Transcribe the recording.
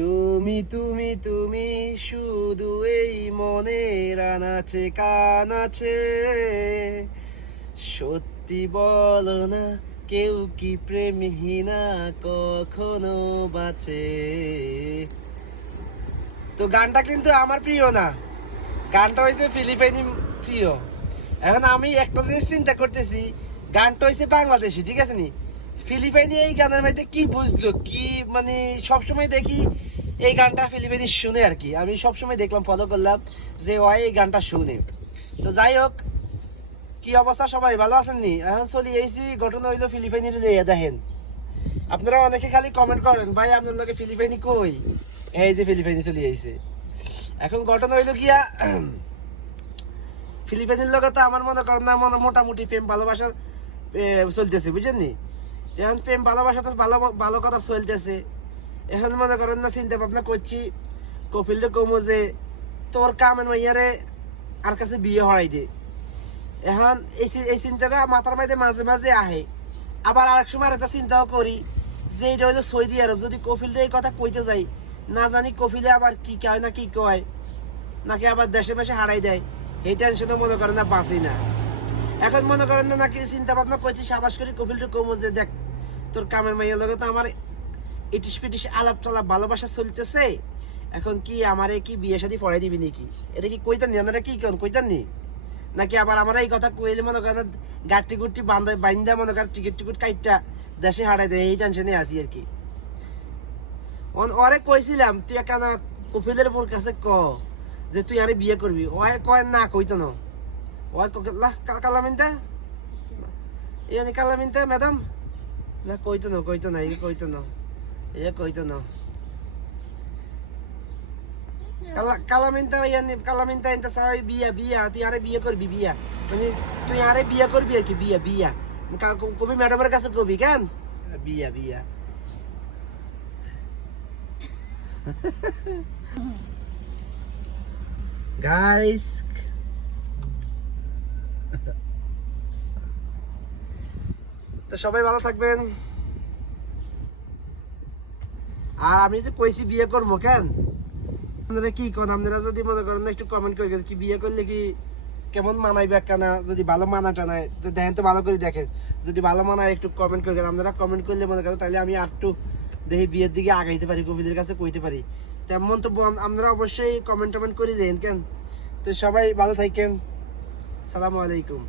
তুমি তুমি তুমি শুধু এই মনের আনাচে, কানাচে। সত্যি বলো না, কেউ কি প্রেমহীনা কখনো বাঁচে? তো গানটা কিন্তু আমার প্রিয় না। গানটা হয়েছে ফিলিপাইনি প্রিয়। এখন আমি একটা জিনিস চিন্তা করতেছি, গানটা হয়েছে বাংলাদেশি, ঠিক আছে নি? ফিলিপাইনি এই গানের মধ্যে কি বুঝলো? কি মানে সবসময় দেখি এই গানটা ফিলিপাইনি শুনে আর কি। আমি সবসময় দেখলাম ফলো করলাম যে ও এই গানটা শুনে। তো যাই হোক, কি অবস্থা সবাই? ভালো আছেন নি? এখন চলি এইছি ঘটনা হইল ফিলিপাইনি লইয়া দেখেন। আপনারা অনেকে খালি কমেন্ট করেন, ভাই, আপনার লোকে ফিলিপাইনি কই? এই যে ফিলিপাইনি চলে আইছে। এখন ঘটনা হইল গিয়া, ফিলিপাইনের লোকে তো আমার মনে করেন না, মনে মোটামুটি প্রেম ভালোবাসার চলতেছে বুঝছেন নি এখন প্রেম ভালোবাসা তো ভালো ভালো কথা চলতেছে। এখন মনে করেন না, চিন্তা ভাবনা করছি কপিলটা কমো যে তোর কামের মাইয়ারে আর কাছে বিয়ে হরাই দে। এখন এই এই চিন্তাটা মাথার মধ্যে মাঝে মাঝে আহে। আবার আরেক সময় আরেকটা চিন্তাও করি যে এটা হইল সৌদি আরব। যদি কপিলটা এই কথা কইতে যাই, না জানি কপিলে আবার কি কয় না কি কয়, নাকি আবার দেশে মেশে হারাই দেয়, এই টেনশনে মনে করেন না, বাঁচি না। এখন মনে করেন না, নাকি চিন্তা ভাবনা করছি সাবাস করে কপিলটা কমো যে দেখ তোর কামের মাইয়ের লগে তো আমার ইটিস পিটিস আলাপ টালাপ ভালোবাসা চলতেছে। এখন কি আমারে কি বিয়ে শাদী পড়াই দিবি নাকি? এটা কি কইতান নি? আপনারা কি কেন কইতান নি? নাকি আবার আমরা এই কথা কইলে মনে করেন গাটি গুটি বান্ধা বাইন্দা মনে করেন টিকিট টিকিট কাইটটা দেশে হারাই দেয় এই টেনশনে আছি আর কি। অন- ওরে কইছিলাম তুই একানা কপিলের উপর কাছে ক যে তুই আরে বিয়ে করবি। ওই কয় না কইতো না। লা কালামিনটা ইয়ানি কালামিনটা ম্যাডাম? না কইতো না কইতো না এই কইতো না এই কইতো না। কালা কালামিনটা ইয়ানি কালামিনটা ইনতা সাই বিয়া বিয়া তুই আরে বিয়ে করবি বিয়া। মানে তুই আরে বিয়ে করবি আর কি বিয়া বিয়া। কবি ম্যাডামের কাছে কবি কেন? বিয়া বিয়া। গাইস তো সবাই ভালো থাকবেন। আর আমি যে কইছি বিয়ে করব, কেন? আপনারা কি কোন? আপনারা যদি মনে করেন একটু কমেন্ট করে কি বিয়ে করলে কি কেমন মানাইবে কেনা যদি ভালো মানা টানায় তো দেখেন তো ভালো করে দেখেন। যদি ভালো মানায়, একটু কমেন্ট করে। আপনারা কমেন্ট করলে মনে করেন, তাহলে আমি আর একটু দেখি বিয়ের দিকে আগাইতে পারি, কবিদের কাছে কইতে পারি। তেমন তো আপনারা অবশ্যই কমেন্ট টমেন্ট করে দেন, কেন? তো সবাই ভালো থাকেন। সালামু আলাইকুম।